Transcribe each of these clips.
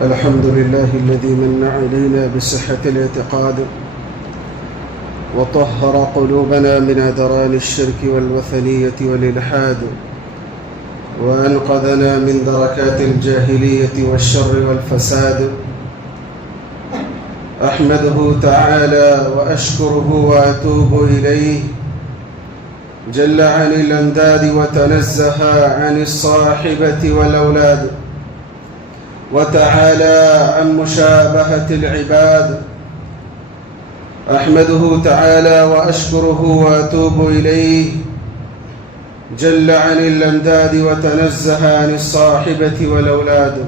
الحمد لله الذي من علينا بصحة الاعتقاد وطهر قلوبنا من أدران الشرك والوثنية والإلحاد وأنقذنا من دركات الجاهلية والشر والفساد. أحمده تعالى وأشكره وأتوب إليه جل عن الأنداد وتنزه عن الصاحبة والأولاد، وتعالى عن مشابهة العباد. أحمده تعالى وأشكره وأتوب إليه جل عن الأنداد وتنزه عن الصاحبة والأولاد.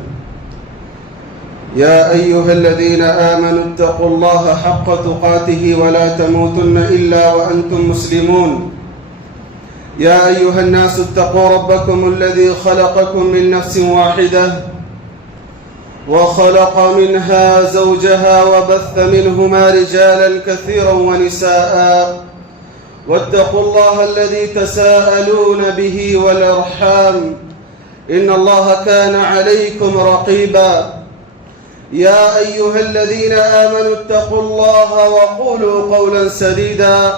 يا أيها الذين آمنوا اتقوا الله حق تقاته ولا تموتن إلا وأنتم مسلمون. يا أيها الناس اتقوا ربكم الذي خلقكم من نفس واحدة وخلق منها زوجها وبث منهما رجالا كثيرا ونساء، واتقوا الله الذي تساءلون به والأرحام إن الله كان عليكم رقيبا. يا أيها الذين آمنوا اتقوا الله وقولوا قولا سديدا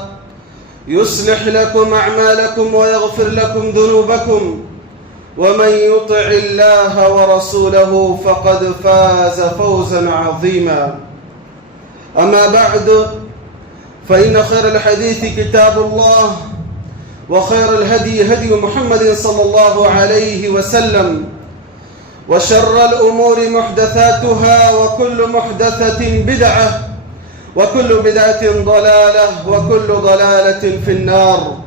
يصلح لكم أعمالكم ويغفر لكم ذنوبكم، ومن يطع الله ورسوله فقد فاز فوزا عظيما. أما بعد، فإن خير الحديث كتاب الله، وخير الهدي هدي محمد صلى الله عليه وسلم، وشر الأمور محدثاتها، وكل محدثة بدعة، وكل بدعة ضلالة، وكل ضلالة في النار.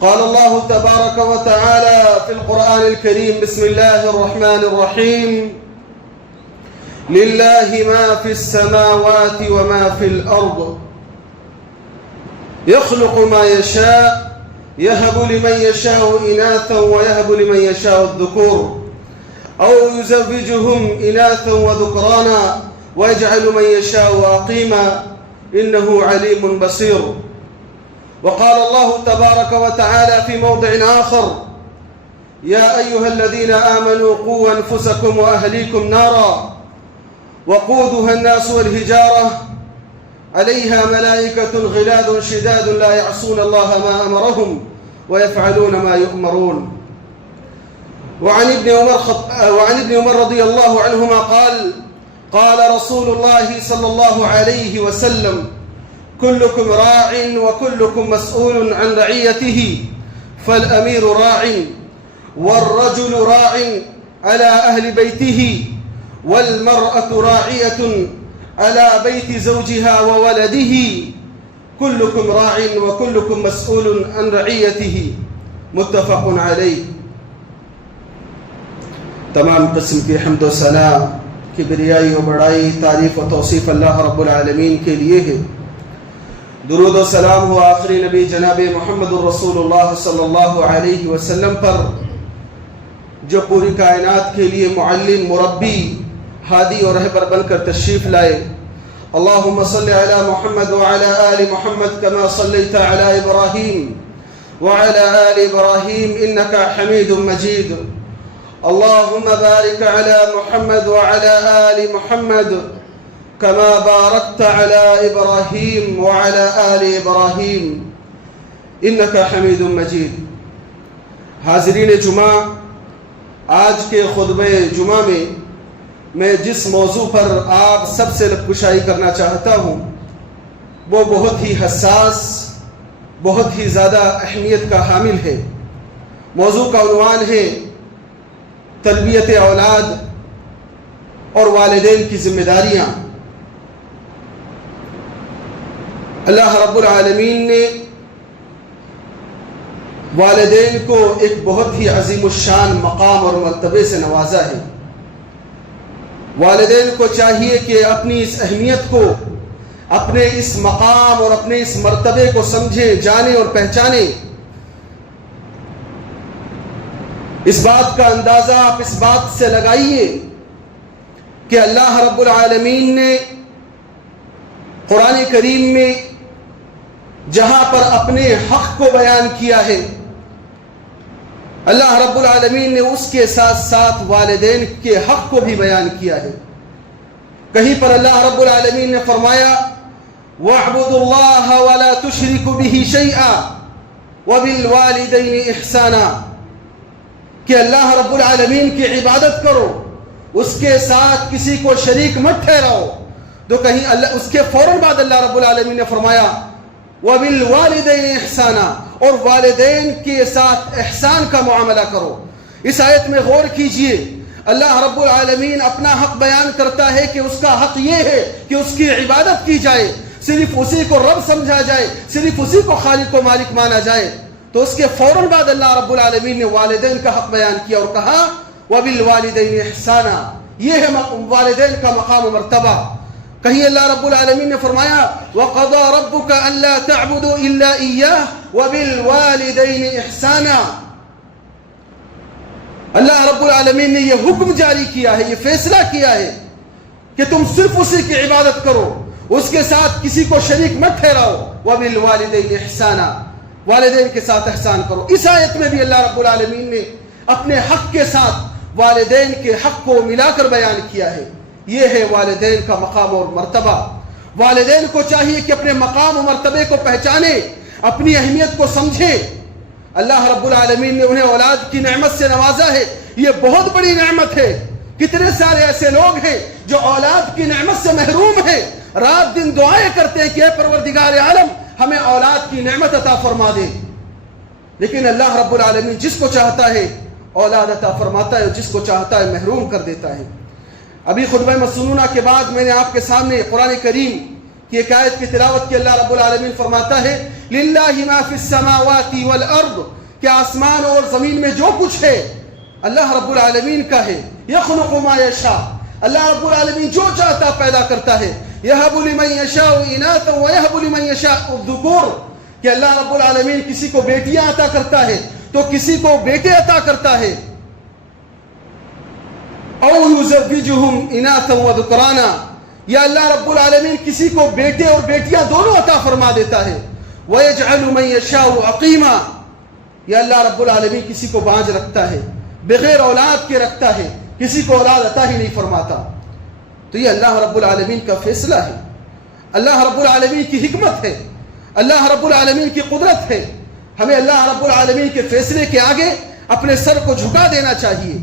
قال الله تبارك وتعالى في القرآن الكريم: بسم الله الرحمن الرحيم: لله ما في السماوات وما في الأرض يخلق ما يشاء يهب لمن يشاء إناثا ويهب لمن يشاء الذكور أو يزوجهم إناثا وذكرانا ويجعل من يشاء عقيما إنه عليم بصير. وقال الله تبارك وتعالى في موضع آخر: يا أيها الذين آمنوا قوا أنفسكم وأهليكم نارا وقودها الناس والحجارة عليها ملائكة غلاظ شداد لا يعصون الله ما أمرهم ويفعلون ما يؤمرون. وعن ابن عمر رضي الله عنهما قال: قال رسول الله صلى الله عليه وسلم: كلكم راع وكلكم مسؤول عن رعيته، فالأمير راع والرجل راع على أهل بيته، والمرأة راعية على بيت زوجها وولده، كلكم راع وكلكم مسؤول عن رعيته. متفق عليه. تمام قسم کی حمد و ثنا، کبریائی و بڑائی، تعریف و توصیف اللہ رب العالمین کے لیے ہے۔ درود و سلام ہو آخری نبی جناب محمد الرسول اللہ صلی اللہ علیہ وسلم پر، جو پوری کائنات کے لیے معلم، مربی، ہادی اور رہبر بن کر تشریف لائے۔ اللہم صلی علی محمد وعلی آل محمد کما صلیت علی ابراہیم وعلی آل ابراہیم انکا حمید مجید۔ اللہم بارک علی محمد وعلی آل محمد كما باركت على إبراهيم وعلى آل إبراهيم إنك حميد مجيد۔ حاضرین جمعہ، آج کے خطبہ جمعہ میں جس موضوع پر آپ سب سے گفتگو کرنا چاہتا ہوں وہ بہت ہی حساس، بہت ہی زیادہ اہمیت کا حامل ہے۔ موضوع کا عنوان ہے تربیت اولاد اور والدین کی ذمہ داریاں۔ اللہ رب العالمین نے والدین کو ایک بہت ہی عظیم الشان مقام اور مرتبے سے نوازا ہے۔ والدین کو چاہیے کہ اپنی اس اہمیت کو، اپنے اس مقام اور اپنے اس مرتبے کو سمجھیں، جانیں اور پہچانیں۔ اس بات کا اندازہ آپ اس بات سے لگائیے کہ اللہ رب العالمین نے قرآن کریم میں جہاں پر اپنے حق کو بیان کیا ہے، اللہ رب العالمین نے اس کے ساتھ ساتھ والدین کے حق کو بھی بیان کیا ہے۔ کہیں پر اللہ رب العالمین نے فرمایا وَاعْبُدُوا اللَّهَ وَلَا تُشْرِكُوا بِهِ شَيْئًا وَبِالْوَالِدَيْنِ إِحْسَانًا، کہ اللہ رب العالمین کی عبادت کرو، اس کے ساتھ کسی کو شریک مت ٹھہراؤ۔ تو کہیں اللہ اس کے فوراً بعد اللہ رب العالمین نے فرمایا وَبِالْوَالِدَيْنِ إِحْسَانًا، اور والدین کے ساتھ احسان کا معاملہ کرو۔ اس آیت میں غور کیجئے، اللہ رب العالمین اپنا حق بیان کرتا ہے کہ اس کا حق یہ ہے کہ اس کی عبادت کی جائے، صرف اسی کو رب سمجھا جائے، صرف اسی کو خالق و مالک مانا جائے۔ تو اس کے فوراً بعد اللہ رب العالمین نے والدین کا حق بیان کیا اور کہا وَبِالْوَالِدَيْنِ إِحْسَانًا، یہ ہے والدین کا مقام و مرتبہ۔ کہیں اللہ رب العالمین نے فرمایا وَقَضَى رَبُّكَ أَلَّا تَعْبُدُوا إِلَّا إِيَّاهُ وَبِالْوَالِدَيْنِ إِحْسَانًا، اللہ رب العالمین نے یہ حکم جاری کیا ہے، یہ فیصلہ کیا ہے کہ تم صرف اسی کی عبادت کرو، اس کے ساتھ کسی کو شریک مت ٹھہراؤ۔ وَبِالْوَالِدَيْنِ إِحْسَانًا، والدین کے ساتھ احسان کرو۔ اس آیت میں بھی اللہ رب العالمین نے اپنے حق کے ساتھ والدین کے حق کو ملا کر بیان کیا ہے۔ یہ ہے والدین کا مقام اور مرتبہ۔ والدین کو چاہیے کہ اپنے مقام و مرتبے کو پہچانے، اپنی اہمیت کو سمجھے۔ اللہ رب العالمین نے انہیں اولاد کی نعمت سے نوازا ہے، یہ بہت بڑی نعمت ہے۔ کتنے سارے ایسے لوگ ہیں جو اولاد کی نعمت سے محروم ہیں، رات دن دعائیں کرتے ہیں کہ اے پروردگار عالم ہمیں اولاد کی نعمت عطا فرما دے، لیکن اللہ رب العالمین جس کو چاہتا ہے اولاد عطا فرماتا ہے اور جس کو چاہتا ہے محروم کر دیتا ہے۔ ابھی خطبہ مسنونہ کے بعد میں نے آپ کے سامنے قرآن کریم کی ایک آیت کی تلاوت کی۔ اللہ رب العالمین فرماتا ہے لِلَّهِ مَا فِي السَّمَاوَاتِ وَالْأَرْضِ، کہ آسمان اور زمین میں جو کچھ ہے اللہ رب العالمین کا ہے۔ يَخْلُقُ مَا يَشَاءُ، اللہ رب العالمین جو چاہتا پیدا کرتا ہے۔ يَهَبُ لِمَن يَشَاءُ إِنَاثًا وَيَهَبُ لِمَن يَشَاءُ الذُّكُورَ، کہ اللہ رب العالمین کسی کو بیٹیاں عطا کرتا ہے تو کسی کو بیٹے عطا کرتا ہے۔ أَوْ يُزَوِّجُهُمْ إِنَاثًا وَذُكْرَانًا، یا اللہ رب العالمین کسی کو بیٹے اور بیٹیاں دونوں عطا فرما دیتا ہے۔ وَيَجْعَلُ مَن يَشَاءُ عَقِيمًا، یا اللہ رب العالمین کسی کو بانجھ رکھتا ہے، بغیر اولاد کے رکھتا ہے، کسی کو اولاد عطا ہی نہیں فرماتا۔ تو یہ اللہ رب العالمین کا فیصلہ ہے، اللہ رب العالمین کی حکمت ہے، اللہ رب العالمین کی قدرت ہے۔ ہمیں اللہ رب العالمین کے فیصلے کے آگے اپنے سر کو جھکا دینا چاہیے۔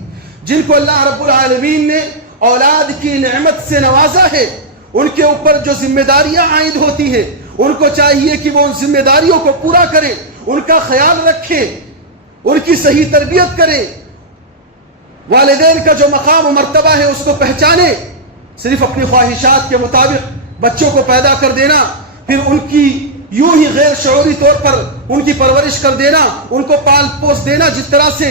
جن کو اللہ رب العالمین نے اولاد کی نعمت سے نوازا ہے، ان کے اوپر جو ذمہ داریاں عائد ہوتی ہیں، ان کو چاہیے کہ وہ ان ذمہ داریوں کو پورا کریں، ان کا خیال رکھیں، ان کی صحیح تربیت کریں، والدین کا جو مقام و مرتبہ ہے اس کو پہچانے۔ صرف اپنی خواہشات کے مطابق بچوں کو پیدا کر دینا، پھر ان کی یوں ہی غیر شعوری طور پر ان کی پرورش کر دینا، ان کو پال پوس دینا، جس طرح سے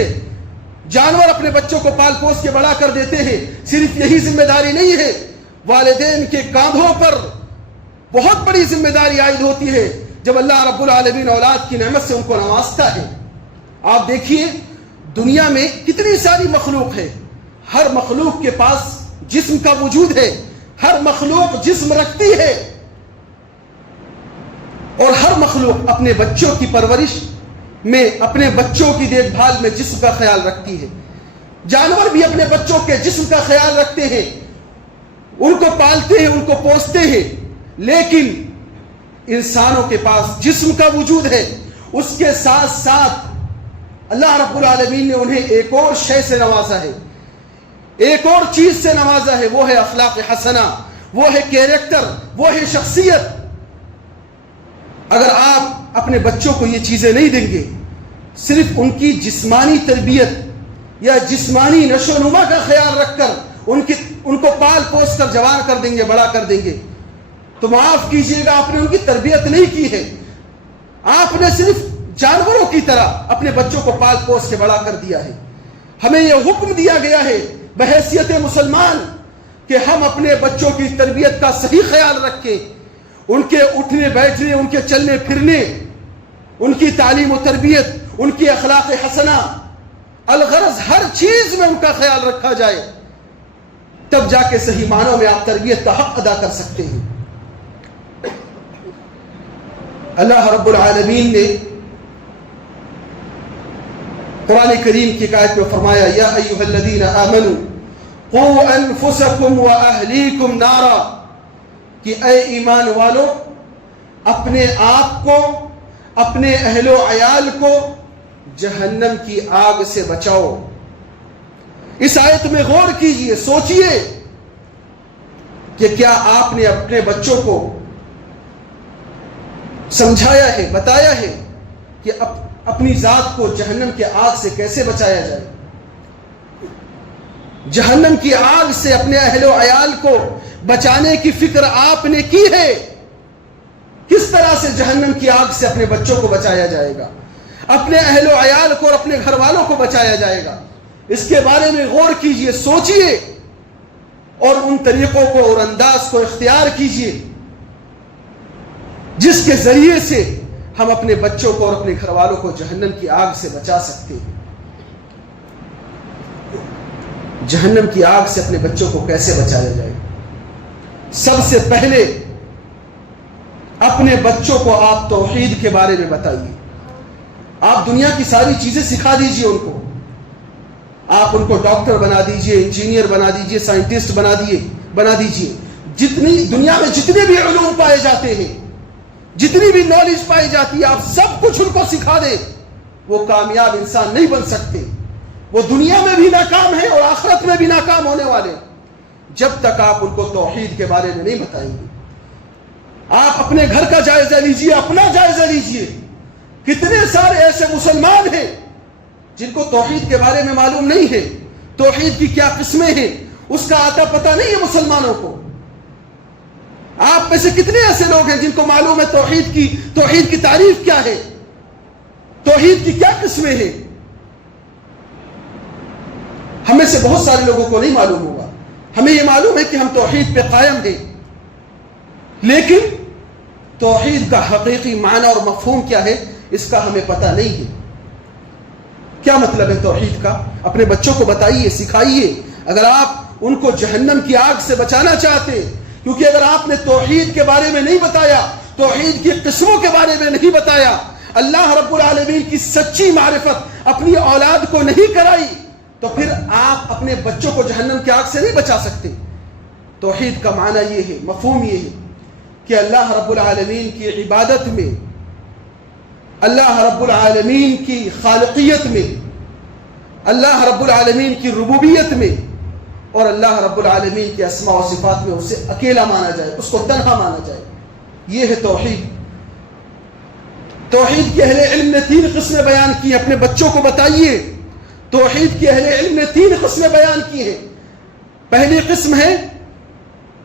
جانور اپنے بچوں کو پال پوس کے بڑا کر دیتے ہیں، صرف یہی ذمہ داری نہیں ہے، والدین کے کاندھوں پر بہت بڑی ذمہ داری عائد ہوتی ہے جب اللہ رب العالمین اولاد کی نعمت سے ان کو نوازتا ہے۔ آپ دیکھیے دنیا میں کتنی ساری مخلوق ہے، ہر مخلوق کے پاس جسم کا وجود ہے، ہر مخلوق جسم رکھتی ہے، اور ہر مخلوق اپنے بچوں کی پرورش میں، اپنے بچوں کی دیکھ بھال میں جسم کا خیال رکھتی ہے۔ جانور بھی اپنے بچوں کے جسم کا خیال رکھتے ہیں، ان کو پالتے ہیں، ان کو پوستے ہیں، لیکن انسانوں کے پاس جسم کا وجود ہے، اس کے ساتھ ساتھ اللہ رب العالمین نے انہیں ایک اور شے سے نوازا ہے، ایک اور چیز سے نوازا ہے، وہ ہے اخلاق حسنہ، وہ ہے کیریکٹر، وہ ہے شخصیت۔ اگر آپ اپنے بچوں کو یہ چیزیں نہیں دیں گے، صرف ان کی جسمانی تربیت یا جسمانی نشو و نما کا خیال رکھ کر ان کو پال پوس کر جوان کر دیں گے، بڑا کر دیں گے، تو معاف کیجیے گا آپ نے ان کی تربیت نہیں کی ہے، آپ نے صرف جانوروں کی طرح اپنے بچوں کو پال پوس کے بڑا کر دیا ہے۔ ہمیں یہ حکم دیا گیا ہے بحیثیت مسلمان کہ ہم اپنے بچوں کی تربیت کا صحیح خیال رکھیں، ان کے اٹھنے بیٹھنے، ان کے چلنے پھرنے، ان کی تعلیم و تربیت، ان کی اخلاق حسنہ، الغرض ہر چیز میں ان کا خیال رکھا جائے، تب جا کے صحیح معنوں میں آپ تربیت کا حق ادا کر سکتے ہیں۔ اللہ رب العالمین نے قرآن کریم کی آیت میں فرمایا یا ایھا الذین آمنوا قوا انفسکم واہلیکم نارا، کہ اے ایمان والو اپنے آپ کو، اپنے اہل و عیال کو جہنم کی آگ سے بچاؤ۔ اس آیت میں غور کیجئے، سوچئے کہ کیا آپ نے اپنے بچوں کو سمجھایا ہے، بتایا ہے کہ اپنی ذات کو جہنم کی آگ سے کیسے بچایا جائے؟ جہنم کی آگ سے اپنے اہل و عیال کو بچانے کی فکر آپ نے کی ہے؟ کس طرح سے جہنم کی آگ سے اپنے بچوں کو بچایا جائے گا، اپنے اہل و عیال کو اور اپنے گھر والوں کو بچایا جائے گا؟ اس کے بارے میں غور کیجئے، سوچئے اور ان طریقوں کو اور انداز کو اختیار کیجئے جس کے ذریعے سے ہم اپنے بچوں کو اور اپنے گھر والوں کو جہنم کی آگ سے بچا سکتے ہیں۔ جہنم کی آگ سے اپنے بچوں کو کیسے بچایا جائے؟ سب سے پہلے اپنے بچوں کو آپ توحید کے بارے میں بتائیے۔ آپ دنیا کی ساری چیزیں سکھا دیجئے ان کو، آپ ان کو ڈاکٹر بنا دیجئے، انجینئر بنا دیجئے، سائنٹسٹ بنا دیجئے، جتنی دنیا میں جتنے بھی علوم پائے جاتے ہیں، جتنی بھی نالج پائی جاتی ہے، آپ سب کچھ ان کو سکھا دیں، وہ کامیاب انسان نہیں بن سکتے۔ وہ دنیا میں بھی ناکام ہے اور آخرت میں بھی ناکام ہونے والے جب تک آپ ان کو توحید کے بارے میں نہیں بتائیں گے۔ آپ اپنے گھر کا جائزہ لیجئے، اپنا جائزہ لیجئے، کتنے سارے ایسے مسلمان ہیں جن کو توحید کے بارے میں معلوم نہیں ہے، توحید کی کیا قسمیں ہیں اس کا آتا پتہ نہیں ہے مسلمانوں کو۔ آپ میں سے کتنے ایسے لوگ ہیں جن کو معلوم ہے توحید کی تعریف کیا ہے، توحید کی کیا قسمیں ہیں؟ ہمیں سے بہت سارے لوگوں کو نہیں معلوم ہوگا۔ ہمیں یہ معلوم ہے کہ ہم توحید پہ قائم ہیں، لیکن توحید کا حقیقی معنی اور مفہوم کیا ہے اس کا ہمیں پتہ نہیں ہے۔ کیا مطلب ہے توحید کا؟ اپنے بچوں کو بتائیے، سکھائیے۔ اگر آپ ان کو جہنم کی آگ سے بچانا چاہتے، کیونکہ اگر آپ نے توحید کے بارے میں نہیں بتایا، توحید کی قسموں کے بارے میں نہیں بتایا، اللہ رب العالمین کی سچی معرفت اپنی اولاد کو نہیں کرائی، تو پھر آپ اپنے بچوں کو جہنم کی آگ سے نہیں بچا سکتے۔ توحید کا معنی یہ ہے، مفہوم یہ ہے کہ اللہ رب العالمین کی عبادت میں، اللہ رب العالمین کی خالقیت میں، اللہ رب العالمین کی ربوبیت میں اور اللہ رب العالمین کے اسماء و صفات میں اسے اکیلا مانا جائے، اس کو تنہا مانا جائے۔ یہ ہے توحید۔ توحید کے اہل علم نے 3 قسمیں بیان کی ہیں، اپنے بچوں کو بتائیے۔ توحید کے اہل علم نے 3 قسمیں بیان کی ہیں۔ پہلی قسم ہے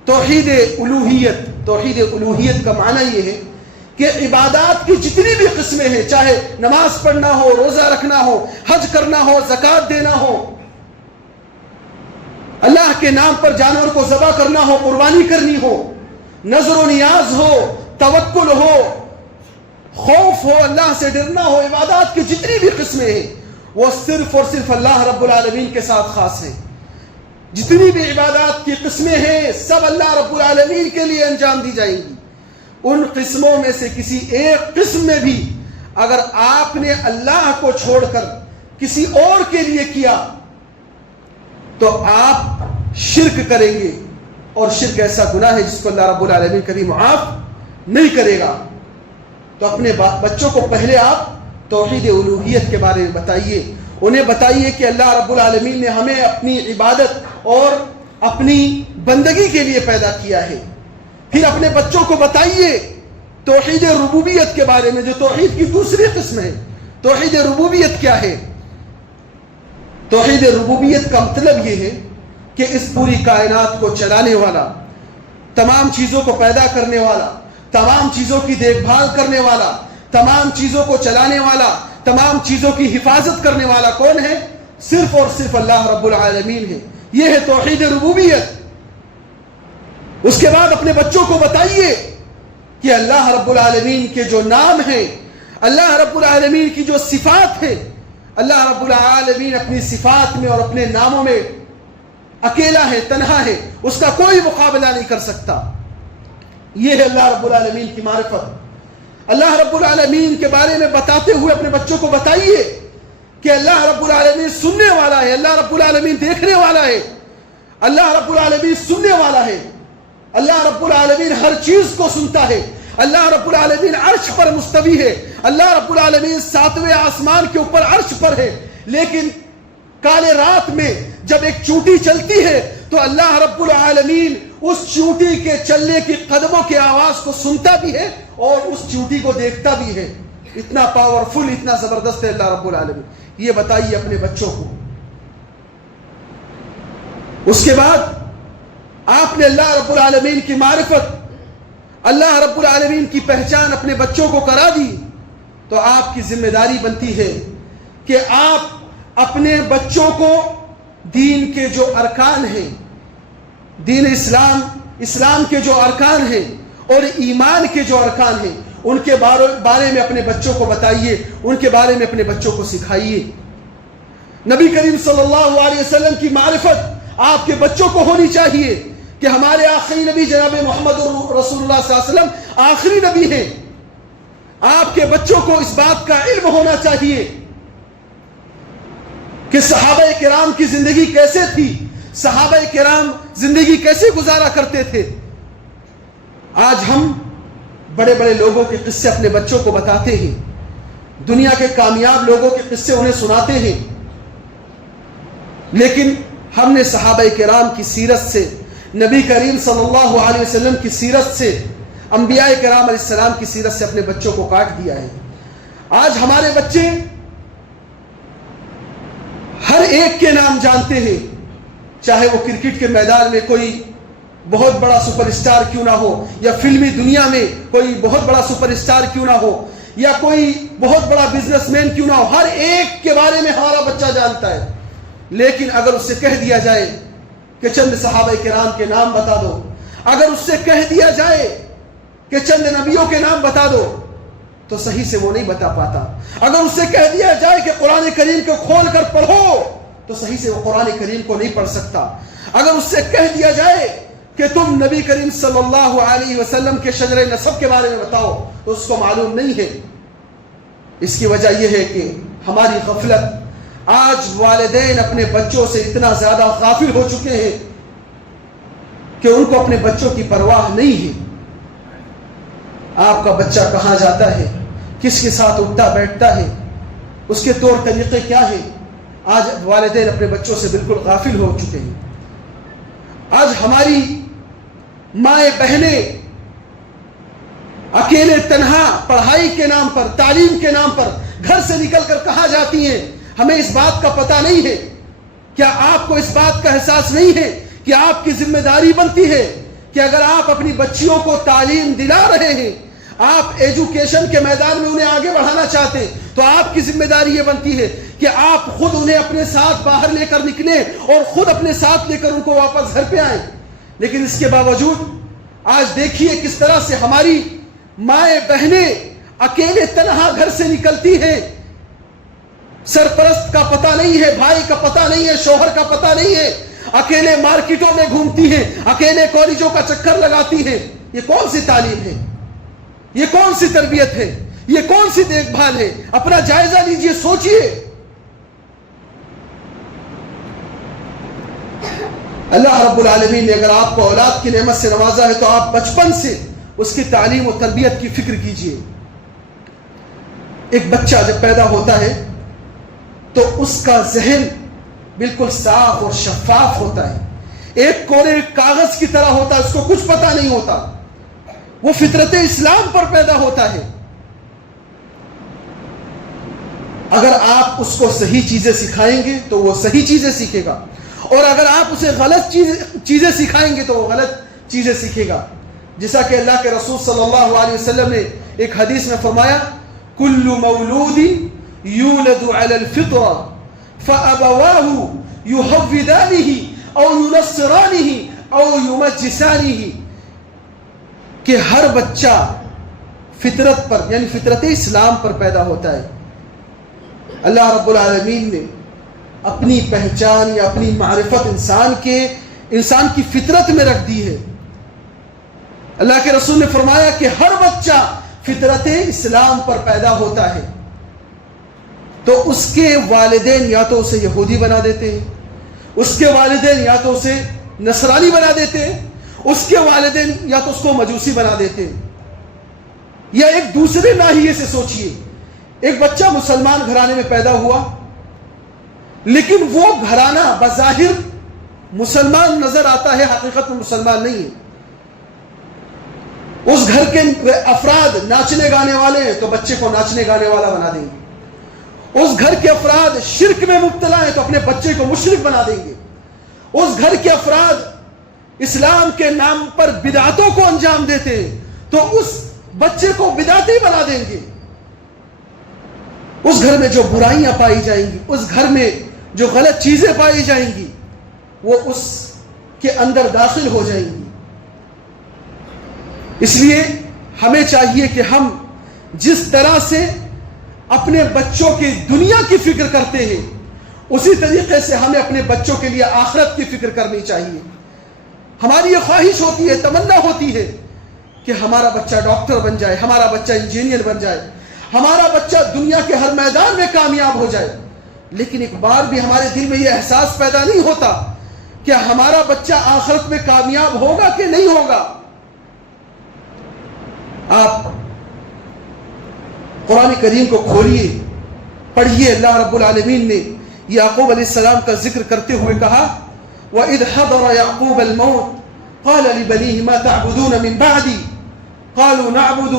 توحید الوہیت۔ توحید الوہیت کا معنی یہ ہے کہ عبادات کی جتنی بھی قسمیں ہیں، چاہے نماز پڑھنا ہو، روزہ رکھنا ہو، حج کرنا ہو، زکوٰۃ دینا ہو، اللہ کے نام پر جانور کو ذبح کرنا ہو، قربانی کرنی ہو، نظر و نیاز ہو، توکل ہو، خوف ہو، اللہ سے ڈرنا ہو، عبادات کی جتنی بھی قسمیں ہیں وہ صرف اور صرف اللہ رب العالمین کے ساتھ خاص ہیں۔ جتنی بھی عبادات کی قسمیں ہیں سب اللہ رب العالمین کے لیے انجام دی جائیں گی۔ ان قسموں میں سے کسی ایک قسم میں بھی اگر آپ نے اللہ کو چھوڑ کر کسی اور کے لیے کیا تو آپ شرک کریں گے، اور شرک ایسا گناہ ہے جس کو اللہ رب العالمین کبھی معاف نہیں کرے گا۔ تو اپنے بچوں کو پہلے آپ توحید الوہیت کے بارے میں بتائیے، انہیں بتائیے کہ اللہ رب العالمین نے ہمیں اپنی عبادت اور اپنی بندگی کے لیے پیدا کیا ہے۔ پھر اپنے بچوں کو بتائیے توحید ربوبیت کے بارے میں، جو توحید کی دوسری قسم ہے۔ توحید ربوبیت کیا ہے؟ توحید ربوبیت کا مطلب یہ ہے کہ اس پوری کائنات کو چلانے والا، تمام چیزوں کو پیدا کرنے والا، تمام چیزوں کی دیکھ بھال کرنے والا، تمام چیزوں کو چلانے والا، تمام چیزوں کی حفاظت کرنے والا کون ہے؟ صرف اور صرف اللہ رب العالمین ہے۔ یہ ہے توحید ربوبیت۔ اس کے بعد اپنے بچوں کو بتائیے کہ اللہ رب العالمین کے جو نام ہیں، اللہ رب العالمین کی جو صفات ہیں، اللہ رب العالمین اپنی صفات میں اور اپنے ناموں میں اکیلا ہے، تنہا ہے، اس کا کوئی مقابلہ نہیں کر سکتا۔ یہ ہے اللہ رب العالمین کی معرفت۔ اللہ رب العالمین کے بارے میں بتاتے ہوئے اپنے بچوں کو بتائیے کہ اللہ رب العالمین سننے والا ہے، اللہ رب العالمین دیکھنے والا ہے، اللہ رب العالمین سننے والا ہے، اللہ رب العالمین ہر چیز کو سنتا ہے، اللہ رب العالمین عرش پر مستوی ہے، اللہ رب العالمین 7ویں آسمان کے اوپر عرش پر ہے، لیکن کالے رات میں جب ایک چونٹی چلتی ہے تو اللہ رب العالمین اس چونٹی کے چلنے کی قدموں کی آواز کو سنتا بھی ہے اور اس چونٹی کو دیکھتا بھی ہے۔ اتنا پاورفل، اتنا زبردست ہے اللہ رب العالمین۔ یہ بتائیے اپنے بچوں کو۔ اس کے بعد آپ نے اللہ رب العالمین کی معرفت، اللہ رب العالمین کی پہچان اپنے بچوں کو کرا دی، تو آپ کی ذمہ داری بنتی ہے کہ آپ اپنے بچوں کو دین کے جو ارکان ہیں، دین اسلام کے جو ارکان ہیں اور ایمان کے جو ارکان ہیں، ان کے بارے میں اپنے بچوں کو بتائیے، ان کے بارے میں اپنے بچوں کو سکھائیے۔ نبی کریم صلی اللہ علیہ وسلم کی معرفت آپ کے بچوں کو ہونی چاہیے کہ ہمارے آخری نبی جناب محمد رسول اللہ صلی اللہ علیہ وسلم آخری نبی ہیں۔ آپ کے بچوں کو اس بات کا علم ہونا چاہیے کہ صحابہ کرام کی زندگی کیسے تھی، صحابہ کرام زندگی کیسے گزارا کرتے تھے۔ آج ہم بڑے بڑے لوگوں کے قصے اپنے بچوں کو بتاتے ہیں، دنیا کے کامیاب لوگوں کے قصے انہیں سناتے ہیں، لیکن ہم نے صحابہ کرام کی سیرت سے، نبی کریم صلی اللہ علیہ وسلم کی سیرت سے، انبیاء کرام علیہ السلام کی سیرت سے اپنے بچوں کو کاٹ دیا ہے۔ آج ہمارے بچے ہر ایک کے نام جانتے ہیں، چاہے وہ کرکٹ کے میدان میں کوئی بہت بڑا سپر اسٹار کیوں نہ ہو، یا فلمی دنیا میں کوئی بہت بڑا سپر اسٹار کیوں نہ ہو، یا کوئی بہت بڑا بزنس مین کیوں نہ ہو، ہر ایک کے بارے میں ہمارا بچہ جانتا ہے۔ لیکن اگر اس سے کہہ دیا جائے کہ چند صحابہ کرام کے نام بتا دو، اگر اس سے کہہ دیا جائے کہ چند نبیوں کے نام بتا دو، تو صحیح سے وہ نہیں بتا پاتا۔ اگر اس سے کہہ دیا جائے کہ قرآن کریم کو کھول کر پڑھو، تو صحیح سے وہ قرآن کریم کو نہیں پڑھ سکتا۔ اگر اس سے کہہ دیا جائے کہ تم نبی کریم صلی اللہ علیہ وسلم کے شجرہ نسب کے بارے میں بتاؤ، تو اس کو معلوم نہیں ہے۔ اس کی وجہ یہ ہے کہ ہماری غفلت، آج والدین اپنے بچوں سے اتنا زیادہ غافل ہو چکے ہیں کہ ان کو اپنے بچوں کی پرواہ نہیں ہے۔ آپ کا بچہ کہاں جاتا ہے، کس کے ساتھ اٹھتا بیٹھتا ہے، اس کے طور طریقے کیا ہیں، آج والدین اپنے بچوں سے بالکل غافل ہو چکے ہیں۔ آج ہماری مائیں بہنیں اکیلے تنہا پڑھائی کے نام پر، تعلیم کے نام پر گھر سے نکل کر کہاں جاتی ہیں، ہمیں اس بات کا پتہ نہیں ہے۔ کیا آپ کو اس بات کا احساس نہیں ہے کہ آپ کی ذمہ داری بنتی ہے کہ اگر آپ اپنی بچیوں کو تعلیم دلا رہے ہیں، آپ ایجوکیشن کے میدان میں انہیں آگے بڑھانا چاہتے ہیں، تو آپ کی ذمہ داری یہ بنتی ہے کہ آپ خود انہیں اپنے ساتھ باہر لے کر نکلیں اور خود اپنے ساتھ لے کر ان کو واپس گھر پہ آئیں۔ لیکن اس کے باوجود آج دیکھیے کس طرح سے ہماری مائیں بہنیں اکیلے تنہا گھر سے نکلتی ہیں، سرپرست کا پتہ نہیں ہے، بھائی کا پتہ نہیں ہے، شوہر کا پتہ نہیں ہے، اکیلے مارکیٹوں میں گھومتی ہیں، اکیلے کالجوں کا چکر لگاتی ہیں۔ یہ کون سی تعلیم ہے، یہ کون سی تربیت ہے، یہ کون سی دیکھ بھال ہے؟ اپنا جائزہ لیجئے، سوچئے۔ اللہ رب العالمین نے اگر آپ کو اولاد کی نعمت سے نوازا ہے تو آپ بچپن سے اس کی تعلیم و تربیت کی فکر کیجئے۔ ایک بچہ جب پیدا ہوتا ہے تو اس کا ذہن بالکل صاف اور شفاف ہوتا ہے، ایک کورے کاغذ کی طرح ہوتا ہے، اس کو کچھ پتہ نہیں ہوتا، وہ فطرت اسلام پر پیدا ہوتا ہے۔ اگر آپ اس کو صحیح چیزیں سکھائیں گے تو وہ صحیح چیزیں سیکھے گا، اور اگر آپ اسے غلط چیزیں سکھائیں گے تو وہ غلط چیزیں سیکھے گا۔ جیسا کہ اللہ کے رسول صلی اللہ علیہ وسلم نے ایک حدیث میں فرمایا، کل مولود یولد علی الفطرہ فابواہ یحودانہ او ینصرانہ او یمجسانہ، کہ ہر بچہ فطرت پر یعنی فطرت اسلام پر پیدا ہوتا ہے۔ اللہ رب العالمین نے اپنی پہچان یا اپنی معرفت انسان کی فطرت میں رکھ دی ہے۔ اللہ کے رسول نے فرمایا کہ ہر بچہ فطرت اسلام پر پیدا ہوتا ہے۔ تو اس کے والدین یا تو اسے یہودی بنا دیتے ہیں، اس کے والدین یا تو اسے نصرانی بنا دیتے ہیں، اس کے والدین یا تو اس کو مجوسی بنا دیتے ہیں. یا ایک دوسرے ناحیے سے سوچئے، ایک بچہ مسلمان گھرانے میں پیدا ہوا، لیکن وہ گھرانہ بظاہر مسلمان نظر آتا ہے، حقیقت میں مسلمان نہیں ہے. اس گھر کے افراد ناچنے گانے والے ہیں تو بچے کو ناچنے گانے والا بنا دیں گے. اس گھر کے افراد شرک میں مبتلا ہیں تو اپنے بچے کو مشرک بنا دیں گے. اس گھر کے افراد اسلام کے نام پر بدعتوں کو انجام دیتے ہیں تو اس بچے کو بدعتی بنا دیں گے. اس گھر میں جو برائیاں پائی جائیں گی، اس گھر میں جو غلط چیزیں پائی جائیں گی، وہ اس کے اندر داخل ہو جائیں گی. اس لیے ہمیں چاہیے کہ ہم جس طرح سے اپنے بچوں کی دنیا کی فکر کرتے ہیں، اسی طریقے سے ہمیں اپنے بچوں کے لیے آخرت کی فکر کرنی چاہیے. ہماری یہ خواہش ہوتی ہے، تمنا ہوتی ہے کہ ہمارا بچہ ڈاکٹر بن جائے، ہمارا بچہ انجینئر بن جائے، ہمارا بچہ دنیا کے ہر میدان میں کامیاب ہو جائے. لیکن ایک بار بھی ہمارے دل میں یہ احساس پیدا نہیں ہوتا کہ ہمارا بچہ آخرت میں کامیاب ہوگا کہ نہیں ہوگا. آپ قرآن کریم کو کھولیے، پڑھیے. اللہ رب العالمین نے یعقوب علیہ السلام کا ذکر کرتے ہوئے کہا وَإِذْ حَضَرَ يَعْقُوبَ الْمَوْتِ قَالَ لِبَنِيهِ مَا تَعْبُدُونَ مِنْ بَعْدِي قَالُوا نَعْبُدُ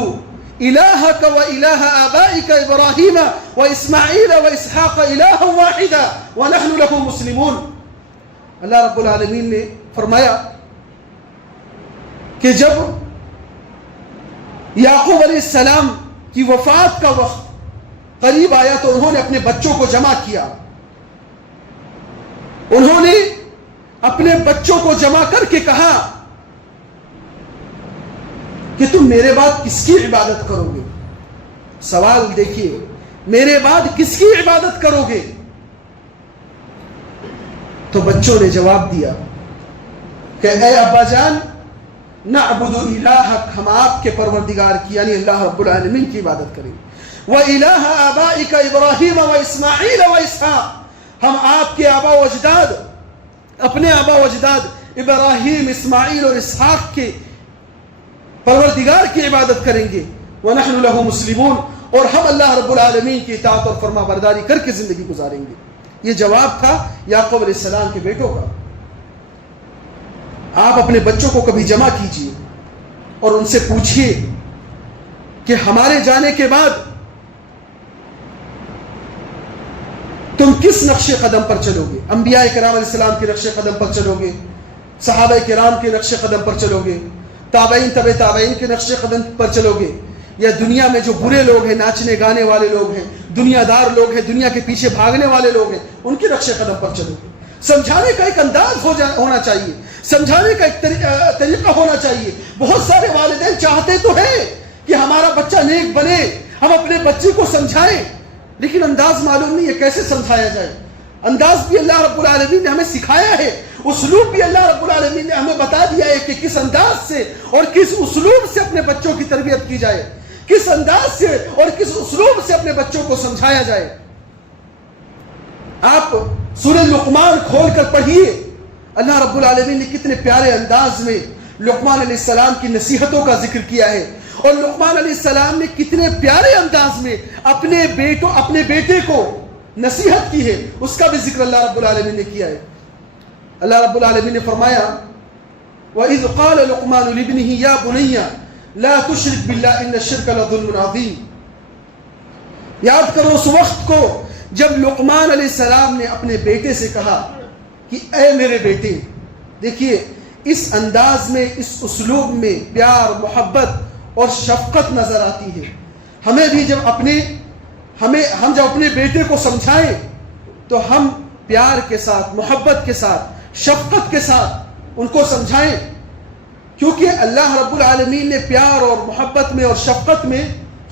إِلَٰهَكَ وَإِلَٰهَ آبَائِكَ إِبْرَاهِيمَ وَإِسْمَاعِيلَ وَإِسْحَاقَ إِلَٰهًا وَاحِدًا وَنَحْنُ لَهُ مُسْلِمُونَ. اللہ رب العالمین نے فرمایا کہ جب یعقوب علیہ السلام کی وفات کا وقت قریب آیا تو انہوں نے اپنے بچوں کو جمع کیا. انہوں نے اپنے بچوں کو جمع کر کے کہا کہ تم میرے بعد کس کی عبادت کرو گے؟ سوال دیکھیے، میرے بعد کس کی عبادت کرو گے؟ تو بچوں نے جواب دیا کہ اے ابا جان، نعبد الہک، ہم آپ کے پروردگار کی یعنی اللہ رب العالمین کی عبادت کریں. وَإِلَٰهَ آبَائِكَ إِبْرَاهِيمَ وَإِسْمَاعِيلَ وَإِسْحَاقَ، ہم آپ کے آبا و اجداد، اپنے آبا و اجداد ابراہیم، اسماعیل اور اسحاق کے پروردگار کی عبادت کریں گے. وَنَحْنُ لَهُ مُسْلِمُونَ، اور ہم اللہ رب العالمین کی اطاعت اور فرما برداری کر کے زندگی گزاریں گے. یہ جواب تھا یعقوب علیہ السلام کے بیٹوں کا. آپ اپنے بچوں کو کبھی جمع کیجئے اور ان سے پوچھئے کہ ہمارے جانے کے بعد تم کس نقش قدم پر چلو گے؟ انبیاء کرام علیہ السلام کے نقش قدم پر چلو گے، صحابہ کرام کے نقش قدم پر چلو گے، تابعین تبع تابعین کے نقش قدم پر چلو گے، یا دنیا میں جو برے لوگ ہیں، ناچنے گانے والے لوگ ہیں، دنیا دار لوگ ہیں، دنیا کے پیچھے بھاگنے والے لوگ ہیں، ان کے نقش قدم پر چلو گے؟ سمجھانے کا ایک انداز ہونا چاہیے، سمجھانے کا ایک طریقہ ہونا چاہیے. بہت سارے والدین چاہتے تو ہیں کہ ہمارا بچہ نیک بنے، ہم اپنے بچے کو سمجھائیں، لیکن انداز معلوم نہیں ہے کیسے سمجھایا جائے. انداز بھی اللہ رب العالمین نے ہمیں سکھایا ہے، اسلوب بھی اللہ رب العالمین نے ہمیں بتا دیا ہے کہ کس انداز سے اور کس اسلوب سے اپنے بچوں کی تربیت کی جائے، کس انداز سے اور کس اسلوب سے اپنے بچوں کو سمجھایا جائے. آپ سورہ لقمان کھول کر پڑھیے، اللہ رب العالمین نے کتنے پیارے انداز میں لقمان علیہ السلام کی نصیحتوں کا ذکر کیا ہے، اور لقمان علیہ السلام نے کتنے پیارے انداز میں اپنے بیٹے کو نصیحت کی ہے، اس کا بھی ذکر اللہ رب العالمین نے کیا ہے. اللہ رب العالمین نے فرمایا وَإِذْ قَالَ لُقْمَانُ لِابْنِهِ يَا بُنَيَّ لَا تُشْرِكْ بِاللَّهِ إِنَّ الشِّرْكَ لَظُلْمٌ عَظِيمٌ. یاد کرو اس وقت کو جب لقمان علیہ السلام نے اپنے بیٹے سے کہا کہ اے میرے بیٹے. دیکھیے اس انداز میں، اس اسلوب میں پیار، محبت اور شفقت نظر آتی ہے. ہمیں بھی جب اپنے بیٹے کو سمجھائیں تو ہم پیار کے ساتھ، محبت کے ساتھ، شفقت کے ساتھ ان کو سمجھائیں، کیونکہ اللہ رب العالمین نے پیار اور محبت میں اور شفقت میں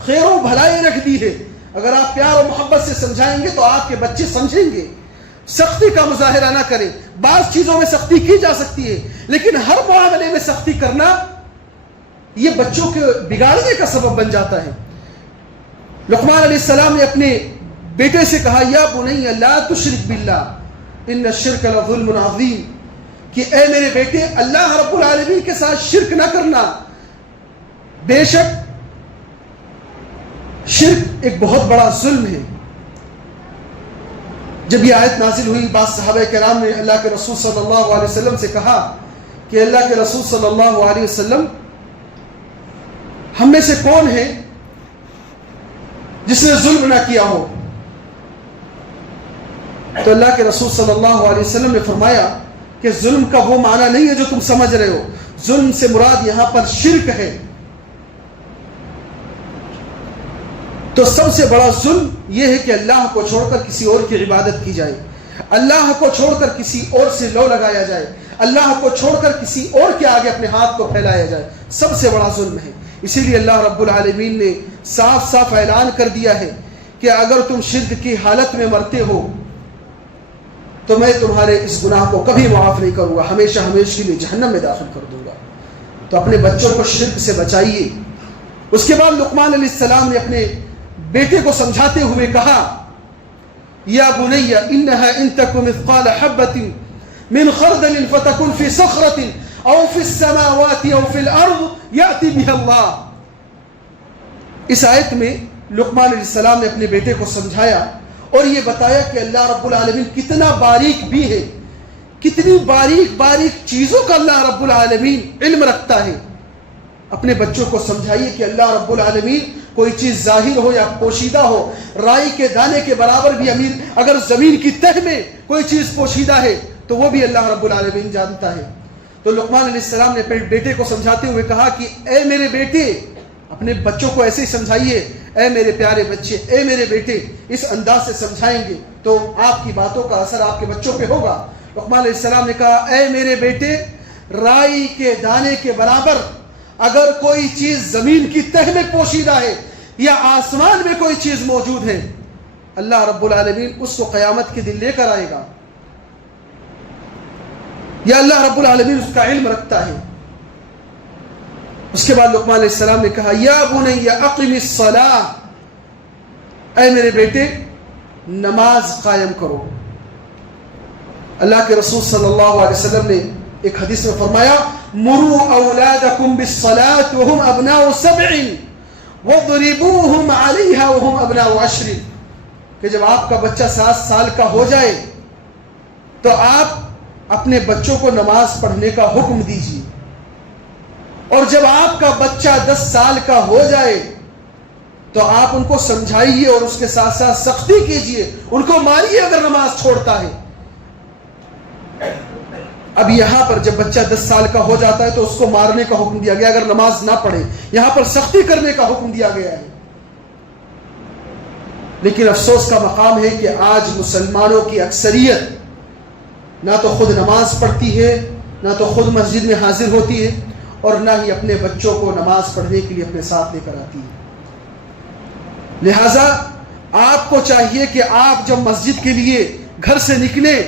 خیر و بھلائی رکھ دی ہے. اگر آپ پیار اور محبت سے سمجھائیں گے تو آپ کے بچے سمجھیں گے. سختی کا مظاہرہ نہ کریں. بعض چیزوں میں سختی کی جا سکتی ہے، لیکن ہر معاملے میں سختی کرنا یہ بچوں کے بگاڑنے کا سبب بن جاتا ہے. لقمان علیہ السلام نے اپنے بیٹے سے کہا یا بنی لا تشرک باللہ ان الشرک لظلم عظیم، کہ اے میرے بیٹے اللہ رب العالمین کے ساتھ شرک نہ کرنا، بے شک شرک ایک بہت بڑا ظلم ہے۔ جب یہ آیت نازل ہوئی، بعض صحابہ کرام نے اللہ کے رسول صلی اللہ علیہ وسلم سے کہا کہ اللہ کے رسول صلی اللہ علیہ وسلم، ہم میں سے کون ہے جس نے ظلم نہ کیا ہو؟ تو اللہ کے رسول صلی اللہ علیہ وسلم نے فرمایا کہ ظلم کا وہ معنی نہیں ہے جو تم سمجھ رہے ہو، ظلم سے مراد یہاں پر شرک ہے۔ تو سب سے بڑا ظلم یہ ہے کہ اللہ کو چھوڑ کر کسی اور کی عبادت کی جائے، اللہ کو چھوڑ کر کسی اور سے لو لگایا جائے، اللہ کو چھوڑ کر کسی اور کے آگے اپنے ہاتھ کو پھیلایا جائے، سب سے بڑا ظلم ہے۔ اسی لیے اللہ رب العالمین نے صاف صاف اعلان کر دیا ہے کہ اگر تم شرک کی حالت میں مرتے ہو تو میں تمہارے اس گناہ کو کبھی معاف نہیں کروں گا، ہمیشہ ہمیشہ کے لیے جہنم میں داخل کر دوں گا۔ تو اپنے بچوں کو شرک سے بچائیے۔ اس کے بعد لقمان علیہ السلام نے اپنے بیٹے کو سمجھاتے ہوئے کہا یا بنی انہا ان تک مثقال حبۃ من خردل فتکن فی صخرۃ او فی السماوات او فی الارض یأتی بها اللہ۔ اس آیت میں لقمان علیہ السلام نے اپنے بیٹے کو سمجھایا اور یہ بتایا کہ اللہ رب العالمین کتنا باریک بھی ہے، کتنی باریک باریک چیزوں کا اللہ رب العالمین علم رکھتا ہے۔ اپنے بچوں کو سمجھائیے کہ اللہ رب العالمین کوئی چیز ظاہر ہو یا پوشیدہ ہو، رائی کے دانے کے برابر بھی اگر زمین کی تہ میں کوئی چیز پوشیدہ ہے تو وہ بھی اللہ رب العالمین جانتا ہے۔ تو لقمان علیہ السلام نے اپنے بیٹے کو سمجھاتے ہوئے کہا کہ اے میرے بیٹے، اپنے بچوں کو ایسے ہی سمجھائیے، اے میرے پیارے بچے، اے میرے بیٹے، اس انداز سے سمجھائیں گے تو آپ کی باتوں کا اثر آپ کے بچوں پہ ہوگا۔ لقمان علیہ السلام نے کہا اے میرے بیٹے، رائی کے دانے کے برابر اگر کوئی چیز زمین کی تہ میں پوشیدہ ہے یا آسمان میں کوئی چیز موجود ہے، اللہ رب العالمین اس کو قیامت کے دن لے کر آئے گا، یا اللہ رب العالمین اس کا علم رکھتا ہے۔ اس کے بعد لقمان علیہ السلام نے کہا یا بنی اقم الصلاۃ، اے میرے بیٹے نماز قائم کرو۔ اللہ کے رسول صلی اللہ علیہ وسلم نے ایک حدیث میں فرمایا مروا اولادکم بالصلاۃ وهم ابناء 7 وَضْرِبُوهُمْ عَلَيْهَا وَهُمْ أَبْنَاءُ 10، کہ جب آپ کا بچہ 7 سال کا ہو جائے تو آپ اپنے بچوں کو نماز پڑھنے کا حکم دیجیے، اور جب آپ کا بچہ 10 سال کا ہو جائے تو آپ ان کو سمجھائیے اور اس کے ساتھ ساتھ سختی کیجیے، ان کو ماریے اگر نماز چھوڑتا ہے۔ اب یہاں پر جب بچہ 10 سال کا ہو جاتا ہے تو اس کو مارنے کا حکم دیا گیا اگر نماز نہ پڑھے، یہاں پر سختی کرنے کا حکم دیا گیا ہے۔ لیکن افسوس کا مقام ہے کہ آج مسلمانوں کی اکثریت نہ تو خود نماز پڑھتی ہے، نہ تو خود مسجد میں حاضر ہوتی ہے، اور نہ ہی اپنے بچوں کو نماز پڑھنے کے لیے اپنے ساتھ لے کر آتی ہے۔ لہٰذا آپ کو چاہیے کہ آپ جب مسجد کے لیے گھر سے نکلیں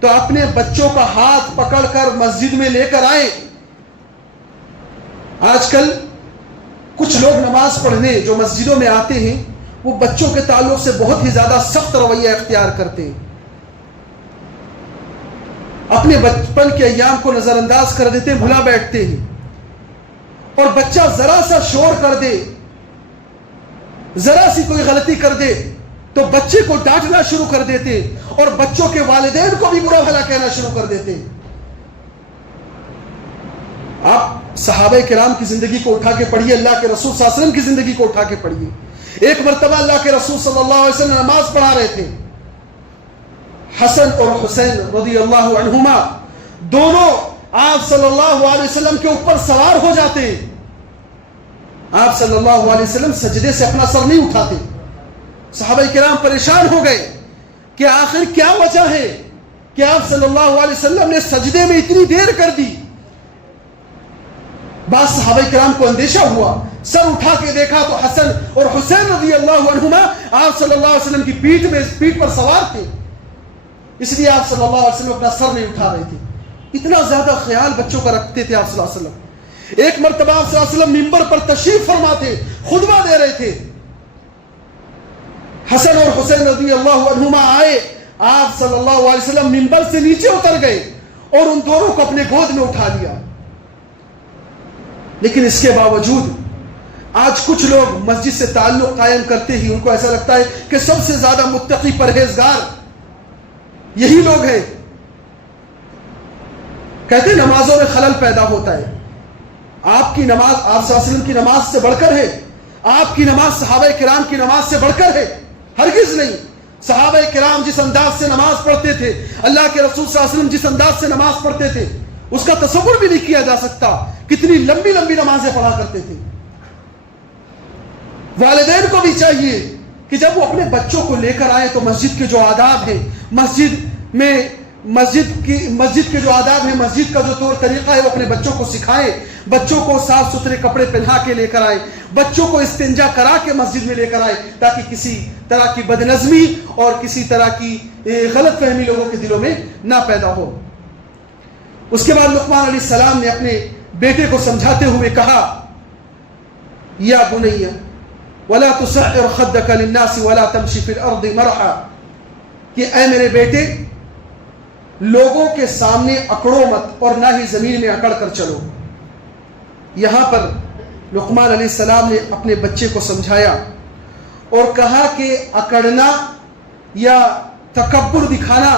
تو اپنے بچوں کا ہاتھ پکڑ کر مسجد میں لے کر آئیں۔ آج کل کچھ لوگ نماز پڑھنے جو مسجدوں میں آتے ہیں وہ بچوں کے تعلق سے بہت ہی زیادہ سخت رویہ اختیار کرتے ہیں، اپنے بچپن کے ایام کو نظر انداز کر دیتے ہیں، بھلا بیٹھتے ہیں، اور بچہ ذرا سا شور کر دے، ذرا سی کوئی غلطی کر دے تو بچے کو ڈانٹنا شروع کر دیتے ہیں اور بچوں کے والدین کو بھی برا بھلا کہنا شروع کر دیتے ہیں۔ آپ صحابہ کرام کی زندگی کو اٹھا کے پڑھیے، اللہ کے رسول صلی اللہ علیہ وسلم کی زندگی کو اٹھا کے پڑھیے۔ ایک مرتبہ اللہ کے رسول صلی اللہ علیہ وسلم نماز پڑھا رہے تھے، حسن اور حسین رضی اللہ عنہما دونوں آپ صلی اللہ علیہ وسلم کے اوپر سوار ہو جاتے ہیں۔ آپ صلی اللہ علیہ وسلم سجدے سے اپنا سر نہیں اٹھاتے۔ صحابہ کرام پریشان ہو گئے کہ آخر کیا وجہ ہے کہ آپ صلی اللہ علیہ وسلم نے سجدے میں اتنی دیر کر دی۔ بعض صحابہ کرام کو اندیشہ ہوا، سر اٹھا کے دیکھا تو حسن اور حسین رضی اللہ عنہما آپ صلی اللہ علیہ وسلم کی پیٹھ پر سوار تھے، اس لیے آپ صلی اللہ علیہ وسلم اپنا سر نہیں اٹھا رہے تھے۔ اتنا زیادہ خیال بچوں کا رکھتے تھے آپ صلی اللہ علیہ وسلم۔ ایک مرتبہ آپ صلی اللہ علیہ وسلم منبر پر تشریف فرما تھے، خطبہ دے رہے تھے، حسن اور حسین رضی اللہ عنہما آئے، آپ صلی اللہ علیہ وسلم منبر سے نیچے اتر گئے اور ان دونوں کو اپنے گود میں اٹھا لیا. لیکن اس کے باوجود آج کچھ لوگ مسجد سے تعلق قائم کرتے ہی ان کو ایسا لگتا ہے کہ سب سے زیادہ متقی پرہیزگار یہی لوگ ہیں. کہتے ہیں نمازوں میں خلل پیدا ہوتا ہے. آپ کی نماز آپ صلی اللہ علیہ وسلم کی نماز سے بڑھ کر ہے، آپ کی نماز صحابہ کرام کی نماز سے بڑھ کر ہے؟ ہرگز نہیں. صحابہ کرام جس انداز سے نماز پڑھتے تھے، اللہ کے رسول صلی اللہ علیہ وسلم جس انداز سے نماز پڑھتے تھے، اس کا تصور بھی نہیں کیا جا سکتا. کتنی لمبی لمبی نمازیں پڑھا کرتے تھے. والدین کو بھی چاہیے کہ جب وہ اپنے بچوں کو لے کر آئے تو مسجد کے جو آداب ہیں، مسجد کے جو آداب ہیں، مسجد کا جو طور طریقہ ہے، وہ اپنے بچوں کو سکھائیں. بچوں کو صاف ستھرے کپڑے پہنا کے لے کر آئے، بچوں کو استنجا کرا کے مسجد میں لے کر آئے، تاکہ کسی طرح کی بدنظمی اور کسی طرح کی غلط فہمی لوگوں کے دلوں میں نہ پیدا ہو. اس کے بعد لقمان علیہ السلام نے اپنے بیٹے کو سمجھاتے ہوئے کہا، یا بنی ولا تصعر خدك للناس ولا تمشي في الارض مرحا، کہ اے میرے بیٹے لوگوں کے سامنے اکڑو مت اور نہ ہی زمین میں اکڑ کر چلو. یہاں پر لقمان علیہ السلام نے اپنے بچے کو سمجھایا اور کہا کہ اکڑنا یا تکبر دکھانا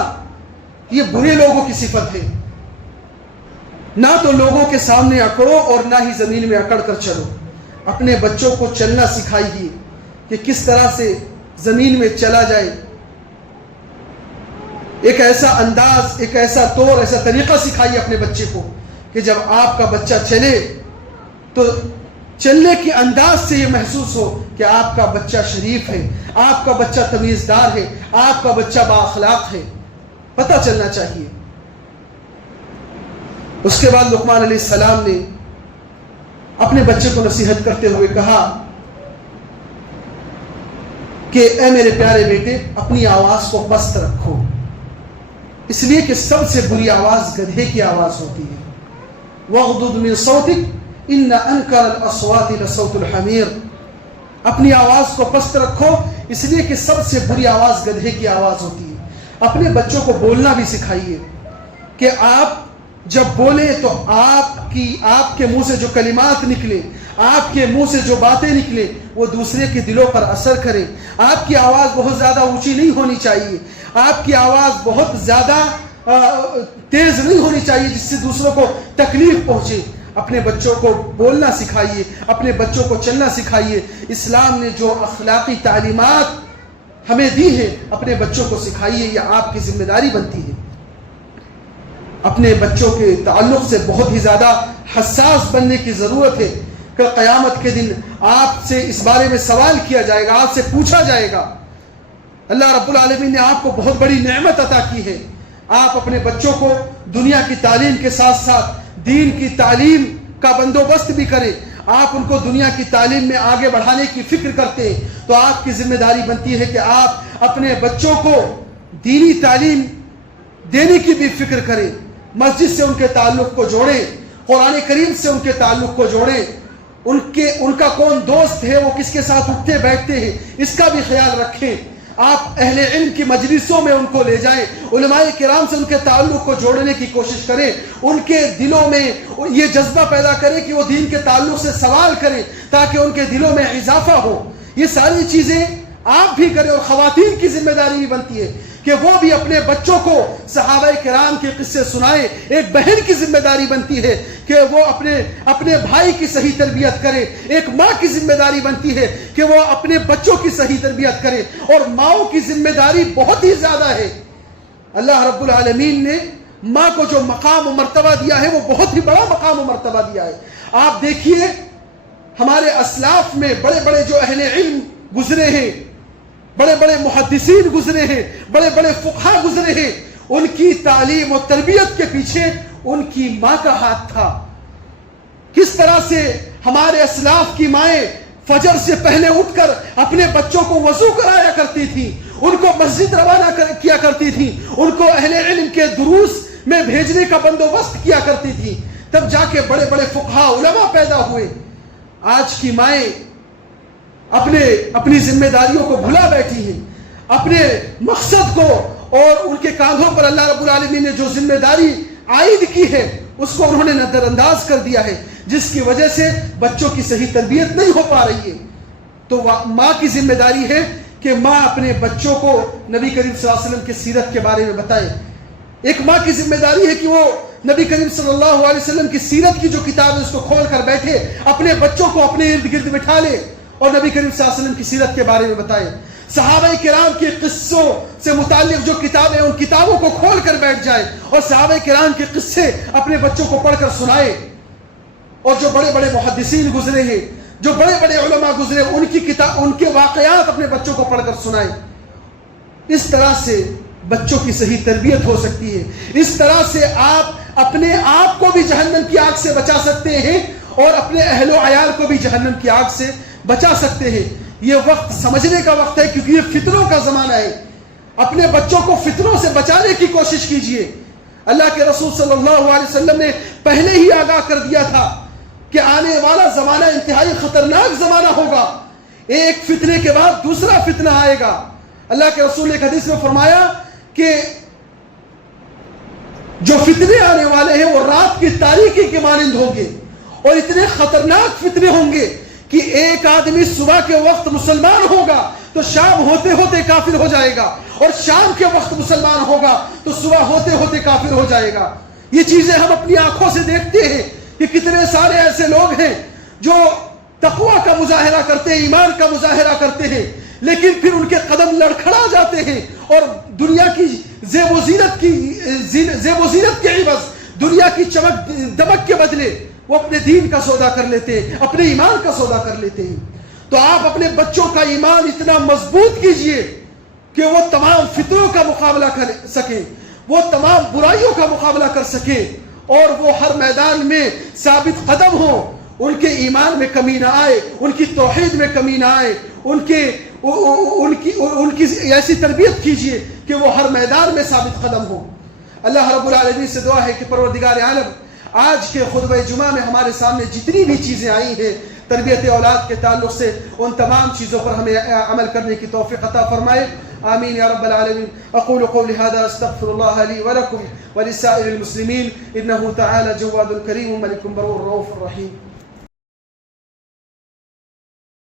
یہ برے لوگوں کی صفت ہے. نہ تو لوگوں کے سامنے اکڑو اور نہ ہی زمین میں اکڑ کر چلو. اپنے بچوں کو چلنا سکھائیے کہ کس طرح سے زمین میں چلا جائے. ایک ایسا انداز، ایک ایسا طور، ایسا طریقہ سکھائیے اپنے بچے کو کہ جب آپ کا بچہ چلے تو چلنے کے انداز سے یہ محسوس ہو کہ آپ کا بچہ شریف ہے، آپ کا بچہ تمیزدار ہے، آپ کا بچہ بااخلاق ہے. پتہ چلنا چاہیے. اس کے بعد لقمان علیہ السلام نے اپنے بچے کو نصیحت کرتے ہوئے کہا کہ اے میرے پیارے بیٹے اپنی آواز کو پست رکھو، اس لیے کہ سب سے بری آواز گدھے کی آواز ہوتی ہے. وَغْضُضْ مِنْ صَوْتِكَ إِنَّ أَنْكَرَ الْأَصْوَاتِ لَصَوْتُ الْحَمِيرِ. اپنی آواز کو پست رکھو، اس لیے کہ سب سے بری آواز گدھے کی آواز ہوتی ہے. اپنے بچوں کو بولنا بھی سکھائیے کہ آپ جب بولیں تو آپ کے منہ سے جو کلمات نکلے، آپ کے منہ سے جو باتیں نکلے وہ دوسرے کے دلوں پر اثر کریں. آپ کی آواز بہت زیادہ اونچی نہیں ہونی چاہیے، آپ کی آواز بہت زیادہ تیز نہیں ہونی چاہیے جس سے دوسروں کو تکلیف پہنچے. اپنے بچوں کو بولنا سکھائیے، اپنے بچوں کو چلنا سکھائیے. اسلام نے جو اخلاقی تعلیمات ہمیں دی ہے اپنے بچوں کو سکھائیے، یہ آپ کی ذمہ داری بنتی ہے. اپنے بچوں کے تعلق سے بہت ہی زیادہ حساس بننے کی ضرورت ہے. کل قیامت کے دن آپ سے اس بارے میں سوال کیا جائے گا، آپ سے پوچھا جائے گا. اللہ رب العالمین نے آپ کو بہت بڑی نعمت عطا کی ہے. آپ اپنے بچوں کو دنیا کی تعلیم کے ساتھ ساتھ دین کی تعلیم کا بندوبست بھی کریں. آپ ان کو دنیا کی تعلیم میں آگے بڑھانے کی فکر کرتے ہیں تو آپ کی ذمہ داری بنتی ہے کہ آپ اپنے بچوں کو دینی تعلیم دینے کی بھی فکر کریں. مسجد سے ان کے تعلق کو جوڑیں، قرآن کریم سے ان کے تعلق کو جوڑیں. ان کا کون دوست ہے، وہ کس کے ساتھ اٹھتے بیٹھتے ہیں، اس کا بھی خیال رکھیں. آپ اہل علم کی مجلسوں میں ان کو لے جائیں، علماء کرام سے ان کے تعلق کو جوڑنے کی کوشش کریں. ان کے دلوں میں یہ جذبہ پیدا کریں کہ وہ دین کے تعلق سے سوال کریں تاکہ ان کے دلوں میں اضافہ ہو. یہ ساری چیزیں آپ بھی کریں. اور خواتین کی ذمہ داری بھی بنتی ہے کہ وہ بھی اپنے بچوں کو صحابہ کرام کے قصے سنائیں. ایک بہن کی ذمہ داری بنتی ہے کہ وہ اپنے بھائی کی صحیح تربیت کرے. ایک ماں کی ذمہ داری بنتی ہے کہ وہ اپنے بچوں کی صحیح تربیت کرے. اور ماؤں کی ذمہ داری بہت ہی زیادہ ہے. اللہ رب العالمین نے ماں کو جو مقام و مرتبہ دیا ہے وہ بہت ہی بڑا مقام و مرتبہ دیا ہے. آپ دیکھیے ہمارے اسلاف میں بڑے بڑے جو اہل علم گزرے ہیں، بڑے بڑے محدثین گزرے ہیں، بڑے بڑے فقہا گزرے ہیں، ان کی تعلیم و تربیت کے پیچھے ان کی ماں کا ہاتھ تھا. کس طرح سے ہمارے اسلاف کی مائیں فجر سے پہلے اٹھ کر اپنے بچوں کو وضو کرایا کرتی تھی، ان کو مسجد روانہ کیا کرتی تھی، ان کو اہل علم کے دروس میں بھیجنے کا بندوبست کیا کرتی تھی. تب جا کے بڑے بڑے فقہا علماء پیدا ہوئے. آج کی مائیں اپنی ذمہ داریوں کو بھلا بیٹھی ہیں. اپنے مقصد کو اور ان کے کاندھوں پر اللہ رب العالمین نے جو ذمہ داری عائد کی ہے اس کو انہوں نے نظر انداز کر دیا ہے، جس کی وجہ سے بچوں کی صحیح تربیت نہیں ہو پا رہی ہے۔ تو ماں کی ذمہ داری ہے کہ ماں اپنے بچوں کو نبی کریم صلی اللہ علیہ وسلم کی سیرت کے بارے میں بتائے۔ ایک ماں کی ذمہ داری ہے کہ وہ نبی کریم صلی اللہ علیہ وسلم کی سیرت کی جو کتاب ہے اس کو کھول کر بیٹھے، اپنے بچوں کو اپنے ارد گرد بٹھا لے اور نبی کریم صلی اللہ علیہ وسلم کی سیرت کے بارے میں بتائے۔ صحابہ کرام کے قصوں سے متعلق جو کتابیں ان کتابوں کو کھول کر بیٹھ جائے اور صحابہ کرام کے قصے اپنے بچوں کو پڑھ کر سنائے، اور جو بڑے بڑے محدثین گزرے ہیں، جو بڑے بڑے علماء گزرے، ان کے واقعات اپنے بچوں کو پڑھ کر سنائے۔ اس طرح سے بچوں کی صحیح تربیت ہو سکتی ہے۔ اس طرح سے آپ اپنے آپ کو بھی جہنم کی آگ سے بچا سکتے ہیں اور اپنے اہل و عیال کو بھی جہنم کی آگ سے بچا سکتے ہیں۔ یہ وقت سمجھنے کا وقت ہے، کیونکہ یہ فتنوں کا زمانہ ہے۔ اپنے بچوں کو فتنوں سے بچانے کی کوشش کیجئے۔ اللہ کے رسول صلی اللہ علیہ وسلم نے پہلے ہی آگاہ کر دیا تھا کہ آنے والا زمانہ انتہائی خطرناک زمانہ ہوگا، ایک فتنے کے بعد دوسرا فتنہ آئے گا۔ اللہ کے رسول نے ایک حدیث میں فرمایا کہ جو فتنے آنے والے ہیں وہ رات کی تاریکی کے مانند ہوں گے، اور اتنے خطرناک فتنے ہوں گے کہ ایک آدمی صبح کے وقت مسلمان ہوگا تو شام ہوتے ہوتے کافر ہو جائے گا، اور شام کے وقت مسلمان ہوگا تو صبح ہوتے ہوتے کافر ہو جائے گا۔ یہ چیزیں ہم اپنی آنکھوں سے دیکھتے ہیں کہ کتنے سارے ایسے لوگ ہیں جو تقوی کا مظاہرہ کرتے ہیں، ایمان کا مظاہرہ کرتے ہیں، لیکن پھر ان کے قدم لڑکھڑا جاتے ہیں اور دنیا کی زیب و زینت کے عوض، دنیا کی چمک دمک کے بدلے وہ اپنے دین کا سودا کر لیتے ہیں، اپنے ایمان کا سودا کر لیتے ہیں۔ تو آپ اپنے بچوں کا ایمان اتنا مضبوط کیجئے کہ وہ تمام فتنوں کا مقابلہ کر سکیں، وہ تمام برائیوں کا مقابلہ کر سکیں، اور وہ ہر میدان میں ثابت قدم ہوں، ان کے ایمان میں کمی نہ آئے، ان کی توحید میں کمی نہ آئے، ان کی ایسی تربیت کیجئے کہ وہ ہر میدان میں ثابت قدم ہوں۔ اللہ رب العالمین سے دعا ہے کہ پروردگار عالم آج کے خطبہ جمعہ میں ہمارے سامنے جتنی بھی چیزیں آئی ہیں تربیت اولاد کے تعلق سے، ان تمام چیزوں پر ہمیں عمل کرنے کی توفیق عطا فرمائے۔ آمین یا رب العالمین۔ اقول قولی هذا استغفر الله لي ولكم ولسائر المسلمين انه تعالى جواد كريم ملك برور رؤوف رحيم۔